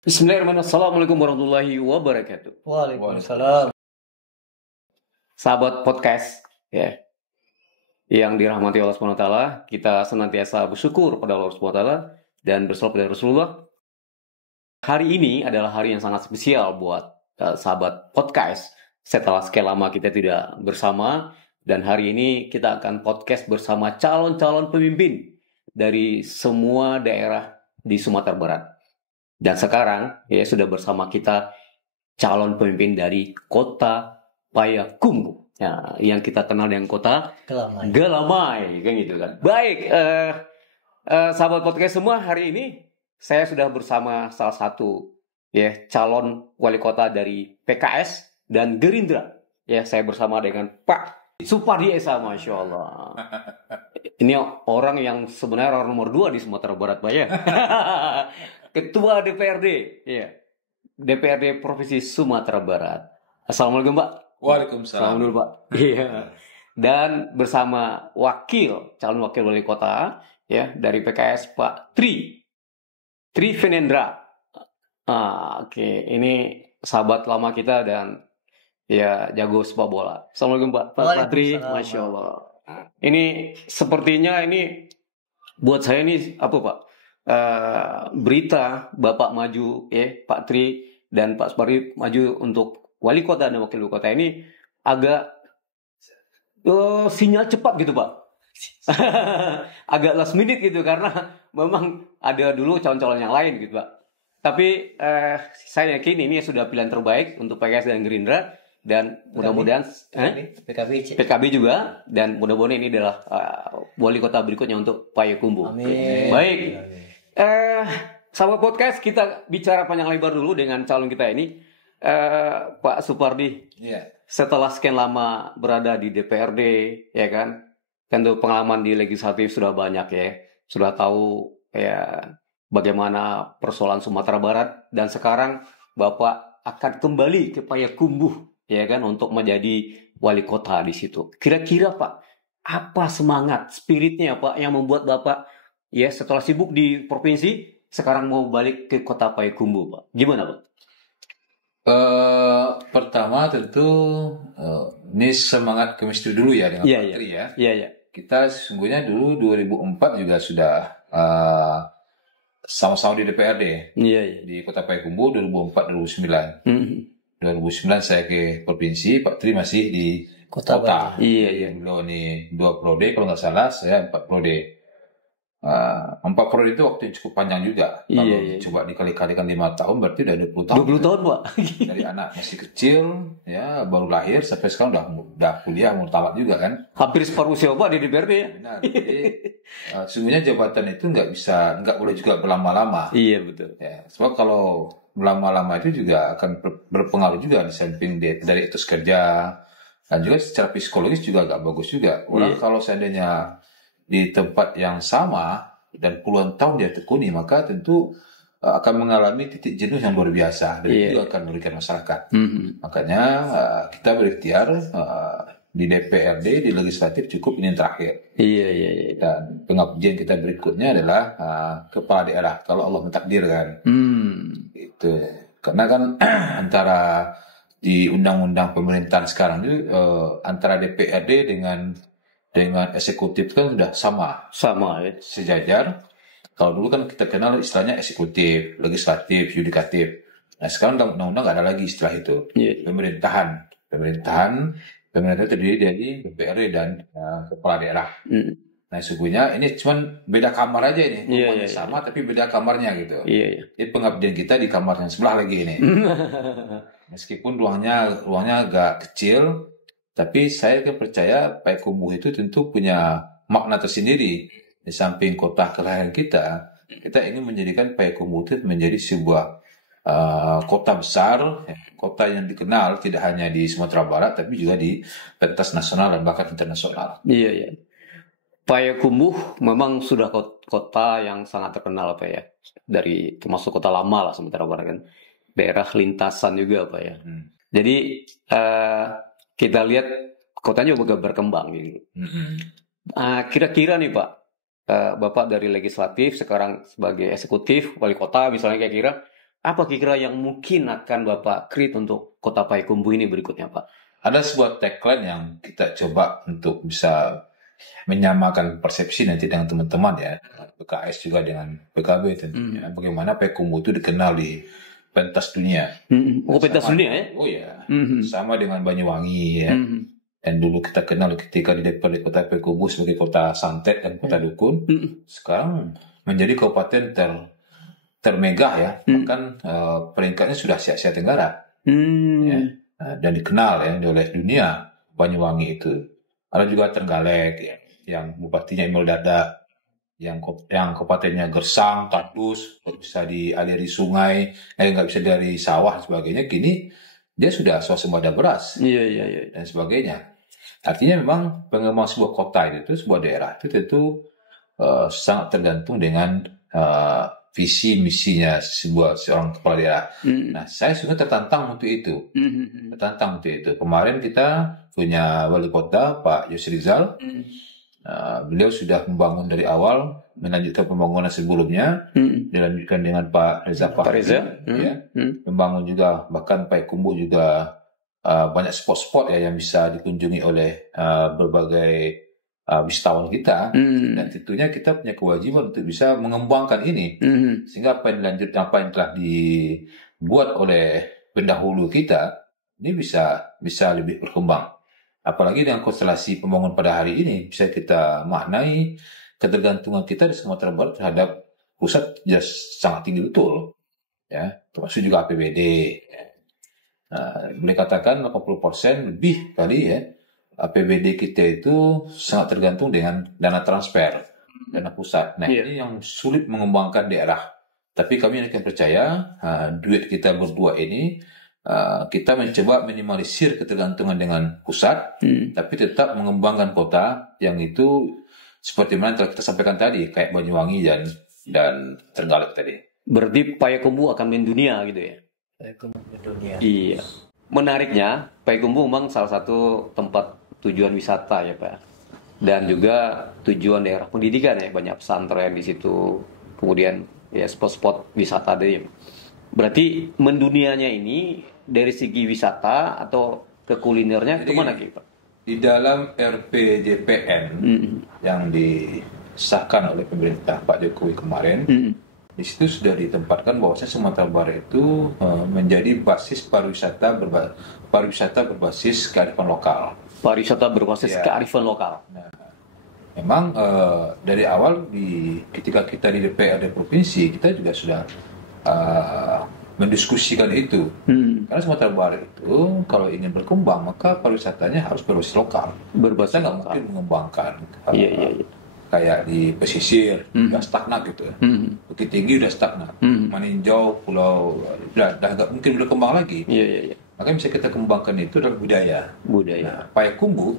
Bismillahirrahmanirrahim. Assalamualaikum warahmatullahi wabarakatuh. Waalaikumsalam. Sahabat podcast ya, yang dirahmati Allah Subhanahu wa taala, kita senantiasa bersyukur pada Allah Subhanahu wa taala dan bersalawat pada Rasulullah. Hari ini adalah hari yang sangat spesial buat sahabat podcast. Setelah sekian lama kita tidak bersama, dan hari ini kita akan podcast bersama calon-calon pemimpin dari semua daerah di Sumatera Barat. Dan sekarang ya sudah bersama kita calon pemimpin dari Kota Payakumbuh, ya, yang kita kenal dengan Kota Galamai, kan gitu kan. Baik, sahabat podcast semua, hari ini saya sudah bersama salah satu ya calon wali kota dari PKS dan Gerindra. Ya, saya bersama dengan Pak Supardi Esa, Masya Allah. Ini orang yang sebenarnya orang nomor 2 di Sumatera Barat, Pak ya. Ketua DPRD, ya. DPRD Provinsi Sumatera Barat. Assalamualaikum, Pak. Waalaikumsalam. Dulu, Pak. Iya. Dan bersama calon wakil wali kota ya dari PKS, Pak Tri Venendra. Oke. Ini sahabat lama kita dan ya jago sepak bola. Assalamualaikum, Pak Tri. Masya Allah. Ini sepertinya ini buat saya ini apa, Pak? Berita Bapak maju ya, Pak Tri dan Pak Supardi maju untuk wali kota dan wakil wali kota ini agak sinyal cepat gitu, Pak. Agak last minute gitu, karena memang ada dulu calon-calon yang lain gitu, Pak. Tapi saya yakin ini sudah pilihan terbaik untuk PKS dan Gerindra, dan mudah-mudahan PKB juga, dan mudah-mudahan ini adalah wali kota berikutnya untuk Payakumbuh. Amin. Baik. Sahabat podcast, kita bicara panjang lebar dulu dengan calon kita ini, Pak Supardi. Iya. Setelah sekian lama berada di DPRD, ya kan, tentu pengalaman di legislatif sudah banyak ya, sudah tahu ya bagaimana persoalan Sumatera Barat, dan sekarang Bapak akan kembali ke Payakumbuh, ya kan, untuk menjadi wali kota di situ. Kira-kira, Pak, apa semangat, spiritnya, Pak, yang membuat Bapak ya setelah sibuk di provinsi sekarang mau balik ke Kota Payakumbuh, Pak? Gimana, Pak? Pertama tentu ini semangat chemistry dulu ya dengan Pak Tri ya. Iya. Kita sesungguhnya dulu 2004 juga sudah sama-sama di DPRD. Iya. Di Kota Payakumbuh 2004-2009. 2009 saya ke provinsi, Pak Tri masih di kota. Iya. Beliau ini 2 periode kalau nggak salah, saya 4 periode. 4 periode itu waktu yang cukup panjang juga. Kalau coba dikali-kalikan 5 tahun berarti udah 20 tahun. 20 tahun, Pak. Dari anak masih kecil ya, baru lahir sampai sekarang udah kuliah, mau tamat juga kan. Hampir separuh usia, Pak, di DPRD ya. Benar. Jadi sesungguhnya jabatan itu nggak boleh juga berlama-lama. Iya, betul. Ya, sebab kalau berlama-lama itu juga akan berpengaruh juga di samping dari etos kerja, dan juga secara psikologis juga agak bagus juga. Orang kalau seandainya di tempat yang sama dan puluhan tahun dia tekuni, maka tentu akan mengalami titik jenuh yang luar biasa, dan itu akan merugikan masyarakat. Makanya kita berikhtiar di DPRD, di legislatif cukup ini yang terakhir. Iya. Dan pengabdian kita berikutnya adalah kepala daerah kalau Allah mentakdirkan. Itu karena kan antara di undang-undang pemerintahan sekarang itu antara DPRD dengan eksekutif kan sudah sama ya, sejajar. Kalau dulu kan kita kenal istilahnya eksekutif, legislatif, yudikatif. Nah sekarang undang-undang nggak ada lagi istilah itu. Pemerintahan terdiri dari DPRD dan kepala daerah. Nah sesungguhnya ini cuman beda kamar aja ini, sama tapi beda kamarnya gitu. Jadi pengabdian kita di kamar yang sebelah lagi ini. Meskipun ruangnya agak kecil, tapi saya percaya Payakumbuh itu tentu punya makna tersendiri. Di samping kota kelahiran kita ingin menjadikan Payakumbuh itu menjadi sebuah kota besar, kota yang dikenal tidak hanya di Sumatera Barat, tapi juga di pentas nasional dan bahkan internasional. Iya. Payakumbuh memang sudah kota yang sangat terkenal, Pak ya. Dari termasuk kota lama lah Sumatera Barat kan. Daerah lintasan juga, Pak ya. Jadi kita lihat kotanya juga berkembang gitu. Kira-kira nih, Pak, Bapak dari legislatif sekarang sebagai eksekutif wali kota misalnya, kira-kira Apa kira-kira yang mungkin akan Bapak create untuk Kota Payakumbuh ini berikutnya, Pak? Ada sebuah tagline yang kita coba untuk bisa menyamakan persepsi nanti dengan teman-teman ya, PKS juga dengan PKB tentunya. Bagaimana Payakumbuh itu dikenal di pentas dunia. Pentas dunia ya? Oh ya, sama dengan Banyuwangi ya. Dan dulu kita kenal ketika di DPRD Kota Payakumbuh sebagai kota santet dan kota dukun. Sekarang menjadi kabupaten termegah ya, bahkan peringkatnya sudah Asia Tenggara. Ya. Dan dikenal ya oleh dunia Banyuwangi itu. Ada juga Trenggalek ya, yang bupatinya Emil Dada, yang kabupatennya Gersang, Tandus, bisa dialiri sungai, nggak bisa dari sawah dan sebagainya. Kini dia sudah swasembada beras dan sebagainya. Artinya memang pengembangan sebuah kota itu, sebuah daerah itu tentu sangat tergantung dengan visi misinya seorang kepala daerah. Nah, saya sudah tertantang untuk itu. Kemarin kita punya wali kota Pak Yusri Rizal. Beliau sudah membangun dari awal, melanjutkan pembangunan sebelumnya, dilanjutkan dengan Pak Reza ya. Membangun juga, bahkan Payakumbuh juga banyak spot-spot ya yang bisa dikunjungi oleh berbagai wisatawan kita, dan tentunya kita punya kewajiban untuk bisa mengembangkan ini, sehingga apa yang telah dibuat oleh pendahulu kita ini bisa lebih berkembang. Apalagi dengan konstelasi pembangunan pada hari ini, bisa kita maknai ketergantungan kita di Sumatera Barat terhadap pusat sangat tinggi betul, ya, termasuk juga APBD. Boleh katakan 80% lebih kali ya. APBD kita itu sangat tergantung dengan dana transfer, dana pusat. Nah, ini yang sulit mengembangkan daerah. Tapi kami akan percaya duit kita berdua ini, kita mencoba minimalisir ketergantungan dengan pusat, tapi tetap mengembangkan kota yang itu seperti mana telah kita sampaikan tadi, kayak Banyuwangi dan Trenggalek tadi. Berarti Payakumbuh akan mendunia gitu ya? Payakumbuh mendunia. Iya. Menariknya, Payakumbuh memang salah satu tempat tujuan wisata ya Pak, dan juga tujuan daerah pendidikan ya, banyak pesantren di situ, kemudian ya spot-spot wisata deh. Berarti mendunianya ini dari segi wisata atau ke kulinernya kemana Pak? Di dalam RPJPN yang disahkan oleh pemerintah Pak Jokowi kemarin, di situ sudah ditempatkan bahwasanya Sumatera Barat itu menjadi basis pariwisata berbasis kearifan lokal. Pariwisata berbasis kearifan lokal. Nah, memang dari awal ketika kita di DPRD provinsi, kita juga sudah mendiskusikan itu. Karena Sumatera Barat itu kalau ingin berkembang, maka pariwisatanya harus berbasis lokal. Kita nggak mungkin mengembangkan kayak di pesisir, udah stagnan gitu. Bukit Tinggi udah stagnan. Meninjau, pulau udah nggak mungkin berkembang lagi. Maka yang bisa kita kembangkan itu adalah budaya. Nah, Payakumbuh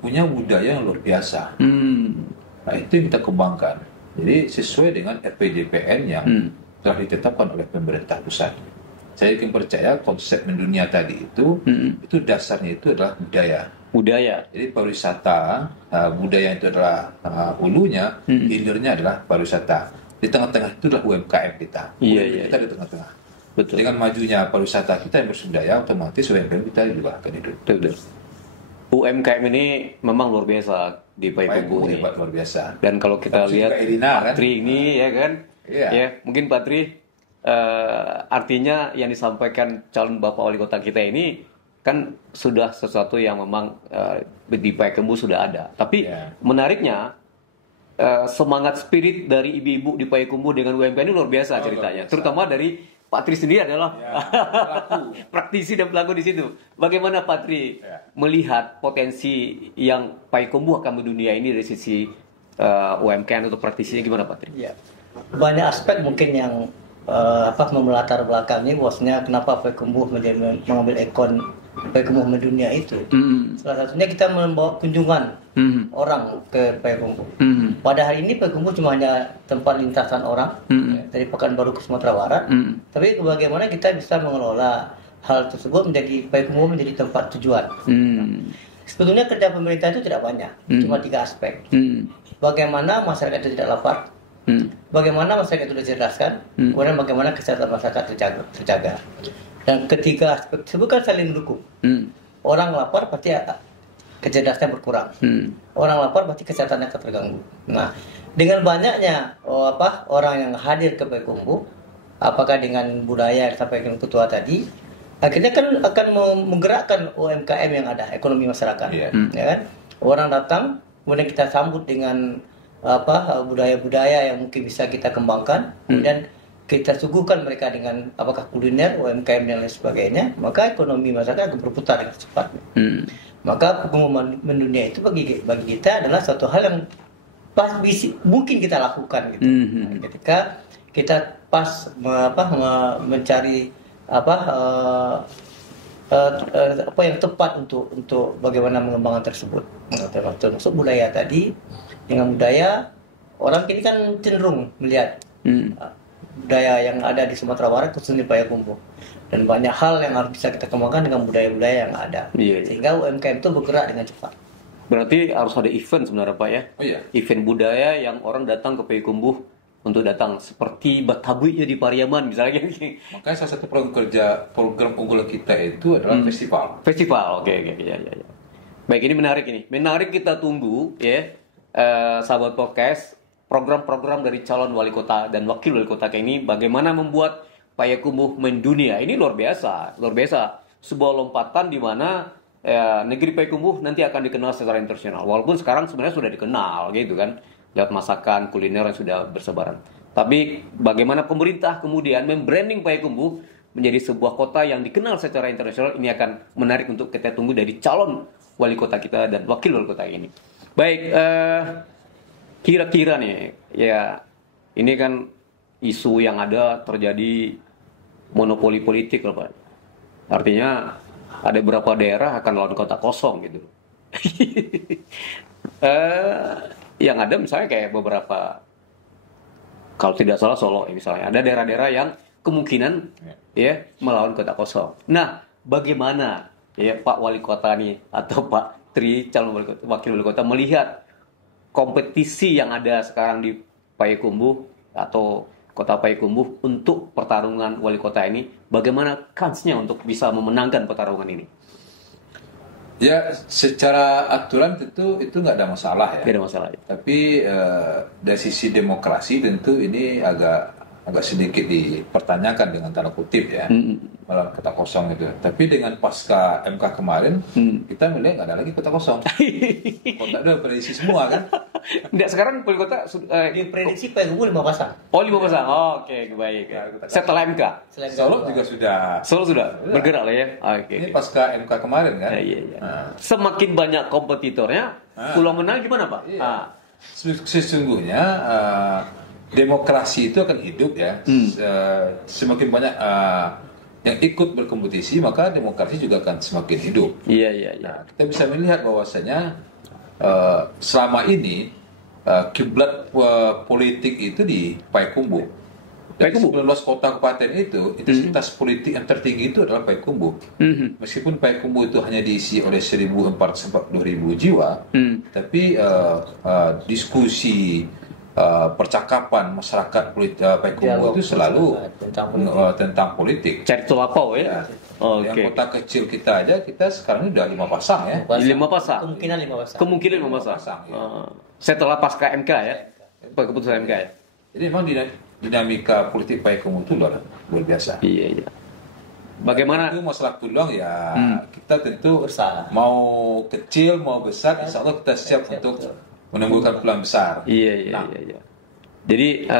punya budaya yang luar biasa. Nah, itu yang kita kembangkan. Jadi sesuai dengan RPJPN yang telah ditetapkan oleh pemerintah pusat. Saya yakin percaya konsep mendunia tadi itu dasarnya itu adalah budaya. Jadi pariwisata, budaya itu adalah hulunya, hilirnya adalah pariwisata. Di tengah-tengah itu adalah UMKM kita. Kita di tengah-tengah. Betul. Dengan majunya pariwisata kita yang bersumber otomatis UMKM kita juga akan hidup. Betul. UMKM ini memang luar biasa di Payakumbuh ini. Hebat, luar biasa. Dan kalau kita lihat Pak Tri ini ya kan, ya mungkin Pak Tri artinya yang disampaikan calon Bapak Wali Kota kita ini kan sudah sesuatu yang memang di Payakumbuh sudah ada. Tapi menariknya semangat spirit dari ibu-ibu di Payakumbuh dengan UMKM ini luar biasa ceritanya. Terutama dari Pak Tri sendiri adalah praktisi dan pelaku di situ. Bagaimana Pak Tri melihat potensi yang Payakumbuh akan mendunia ini dari sisi UMKM atau praktisinya, gimana Pak Tri? Ya, banyak aspek mungkin yang memelatar belakangnya bahwasanya kenapa Payakumbuh mengambil ikon Payakumbuh mendunia itu. Salah satunya kita membawa kunjungan orang ke Payakumbuh. Pada hari ini Payakumbuh cuma hanya tempat lintasan orang dari Pekanbaru ke Sumatera Barat. Tapi bagaimana kita bisa mengelola hal tersebut menjadi Payakumbuh menjadi tempat tujuan. Sebetulnya kerja pemerintah itu tidak banyak, cuma 3 aspek. Bagaimana masyarakat itu tidak lapar, Bagaimana masyarakat itu dicerdaskan, kemudian bagaimana kesehatan masyarakat terjaga. Dan ketiga aspek tersebut kan saling mendukung. Orang lapar pasti kecerdasannya berkurang. Orang lapar pasti kesehatannya akan terganggu. Nah, dengan banyaknya orang yang hadir ke Payakumbuh, apakah dengan budaya yang disampaikan ketua tadi, akhirnya kan akan menggerakkan UMKM yang ada, ekonomi masyarakat, ya kan? Orang datang, kemudian kita sambut dengan budaya-budaya yang mungkin bisa kita kembangkan, kemudian kita suguhkan mereka dengan apakah kuliner, UMKM dan lain sebagainya, maka ekonomi masyarakat akan berputar dengan cepat. Maka pengumuman mendunia itu bagi kita adalah suatu hal yang mungkin kita lakukan gitu. Ketika kita mencari apa yang tepat untuk bagaimana mengembangkan tersebut. Termasuk budaya tadi. Dengan budaya orang kini kan cenderung melihat budaya yang ada di Sumatera Barat, khususnya Payakumbuh, dan banyak hal yang harus bisa kita kembangkan dengan budaya-budaya yang ada. Sehingga UMKM itu bergerak dengan cepat. Berarti harus ada event sebenarnya Pak ya? Event budaya yang orang datang ke Payakumbuh untuk datang, seperti Batabuinya di Pariaman misalnya. Makanya salah satu program unggulan kita itu adalah festival. Oke. Ya. Baik, ini menarik kita tunggu ya, sahabat podcast, program-program dari calon wali kota dan wakil wali kota kayak ini, bagaimana membuat Payakumbuh mendunia. Ini luar biasa. Sebuah lompatan di mana negeri Payakumbuh nanti akan dikenal secara internasional. Walaupun sekarang sebenarnya sudah dikenal gitu kan, lewat masakan, kuliner yang sudah bersebaran. Tapi bagaimana pemerintah kemudian membranding Payakumbuh menjadi sebuah kota yang dikenal secara internasional, ini akan menarik untuk kita tunggu dari calon wali kota kita dan wakil wali kota ini. Baik, kira-kira nih, ya ini kan isu yang ada terjadi monopoli politik loh Pak. Artinya ada beberapa daerah akan lawan kota kosong gitu. Yang ada misalnya kayak beberapa, kalau tidak salah Solo misalnya, ada daerah-daerah yang kemungkinan ya melawan kota kosong. Nah, bagaimana ya Pak Wali Kota nih atau Pak Tri calon wakil wali kota melihat kompetisi yang ada sekarang di Payakumbuh atau kota Payakumbuh untuk pertarungan wali kota ini, bagaimana kansnya untuk bisa memenangkan pertarungan ini? Ya, secara aturan tentu itu nggak ada masalah ya. Tidak ada masalah. Ya. Tapi dari sisi demokrasi tentu ini agak sedikit dipertanyakan dengan tanda kutip ya, malah kota kosong itu. Tapi dengan pasca MK kemarin, kita melihat nggak ada lagi kota kosong. Kota ada prediksi semua kan? Tidak, sekarang wali kota diprediksi Payakumbuh 5 pasang. Oh, 5 pasang. Oke, baik. Setelah MK. Solo juga sudah bergerak lah ya. Oke. Ini pasca MK kemarin kan? Iya. Semakin banyak kompetitornya, peluang menang gimana Pak? Iya. Sesungguhnya demokrasi itu akan hidup ya. Semakin banyak yang ikut berkompetisi, maka demokrasi juga akan semakin hidup. Iya. Nah, kita bisa melihat bahwasanya selama ini kiblat politik itu di Payakumbuh. Dari 19 kota kabupaten itu intensitas politik yang tertinggi itu adalah Payakumbuh. Meskipun Payakumbuh itu hanya diisi oleh 1.442 jiwa, tapi diskusi percakapan masyarakat Payakumbuh itu selalu tentang politik. Cari tulapau ya. Yang kota kecil kita aja, kita sekarang ini udah 5 pasang ya. 5 pasang. Kemungkinan 5 pasang. Ya. Setelah pasca MK ya. Keputusan MK ya. Jadi memang dinamika politik Payakumbuh itu luar biasa. Iya. Bagaimana? Itu masalah peluang ya. Kita tentu mau kecil mau besar, insya Allah kita siap untuk menimbulkan peluang besar. Iya. Jadi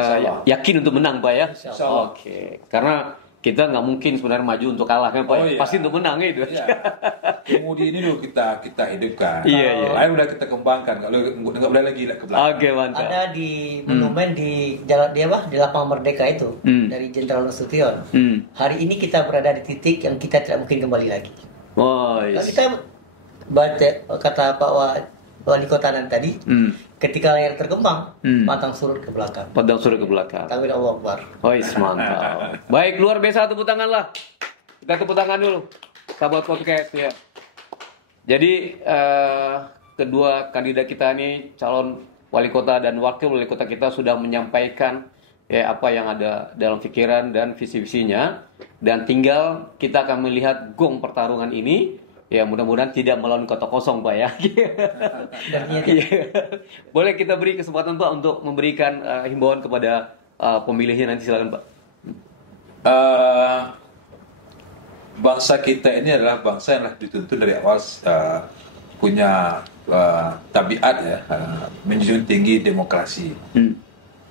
yakin untuk menang Pak ya. Oke. Karena kita nggak mungkin sebenarnya maju untuk kalah kan Pak. Iya. Pasti untuk menang itu. Iya. Kemudi ini dulu kita hidupkan. Iya. Lain udah kita kembangkan. Kalau nggak boleh lagi ke belakang. Oke, mantap. Ada di monumen di jalan di lapangan Merdeka itu dari Jenderal Nasution. Hari ini kita berada di titik yang kita tidak mungkin kembali lagi. Kalau kita baca kata Pak Wali Kota tadi, ketika layar terkembang, pantang surut ke belakang. Takbir Allah Akbar. Mantap. Baik, luar biasa, tepuk tangan lah. Kita tepuk tangan dulu. Sahabat podcast ya. Jadi kedua kandidat kita ini calon wali kota dan wakil wali kota kita sudah menyampaikan ya apa yang ada dalam pikiran dan visi-visinya, dan tinggal kita akan melihat gong pertarungan ini. Ya mudah-mudahan tidak melawan kota kosong Pak ya. Boleh kita beri kesempatan Pak untuk memberikan himbauan kepada pemilihnya nanti, silakan Pak. Bangsa kita ini adalah bangsa yang dituntun dari awal punya tabiat ya, menjunjung tinggi demokrasi.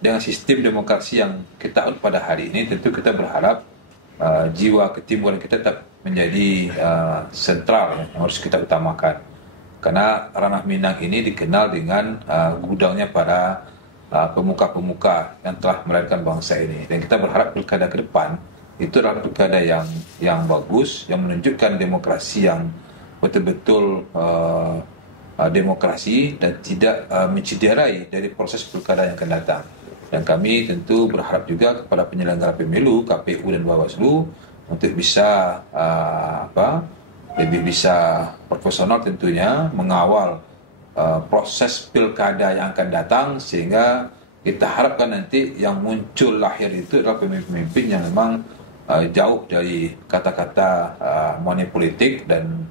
Dengan sistem demokrasi yang kita anut pada hari ini, tentu kita berharap jiwa ketimbunan kita tetap menjadi sentral yang harus kita utamakan. Karena ranah Minang ini dikenal dengan gudangnya para pemuka-pemuka yang telah melahirkan bangsa ini. Dan kita berharap pilkada ke depan itu adalah pilkada yang bagus, yang menunjukkan demokrasi yang betul-betul demokrasi dan tidak mencederai dari proses pilkada yang akan datang. Dan kami tentu berharap juga kepada penyelenggara pemilu, KPU dan Bawaslu, untuk bisa lebih bisa profesional tentunya mengawal proses pilkada yang akan datang, sehingga kita harapkan nanti yang muncul lahir itu adalah pemimpin-pemimpin yang memang jauh dari kata-kata money politik dan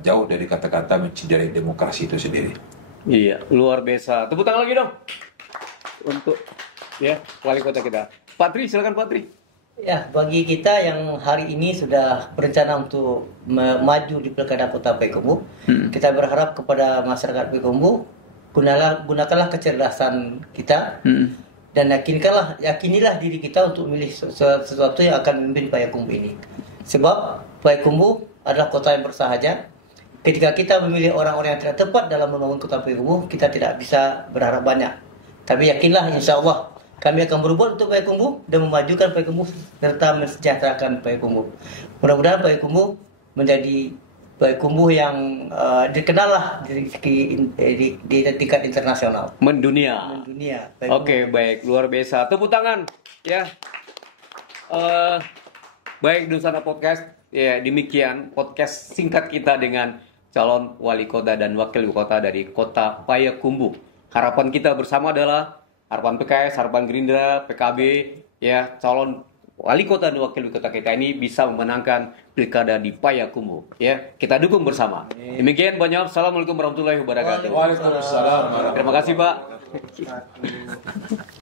jauh dari kata-kata mencederai demokrasi itu sendiri. Iya, luar biasa. Tepuk tangan lagi dong untuk ya wali kota kita. Pak Tri, silakan Pak Tri. Ya, bagi kita yang hari ini sudah berencana untuk maju di Pilkada Kota Payakumbuh, kita berharap kepada masyarakat Payakumbuh, gunakanlah kecerdasan kita dan yakinilah diri kita untuk memilih sesuatu yang akan memimpin Payakumbuh ini. Sebab Payakumbuh adalah kota yang bersahaja. Ketika kita memilih orang-orang yang tidak tepat dalam membangun Kota Payakumbuh, kita tidak bisa berharap banyak. Tapi yakinlah, insya Allah kami akan berbuat untuk Payakumbuh dan memajukan Payakumbuh serta mensejahterakan Payakumbuh. Mudah-mudahan Payakumbuh menjadi Payakumbuh yang dikenal di tingkat internasional. Mendunia. Oke, baik, luar biasa. Tepuk tangan ya. Baik, Dusana Podcast. Ya, demikian podcast singkat kita dengan calon wali kota dan wakil wali kota dari Kota Payakumbuh. Harapan kita bersama adalah harapan PKS, harapan Gerindra, PKB, ya calon wali kota dan wakil wali kota kita ini bisa memenangkan pilkada di Payakumbuh. Ya, kita dukung bersama. Demikian banyak. Assalamualaikum warahmatullahi wabarakatuh. Waalaikumsalam. Terima kasih Pak.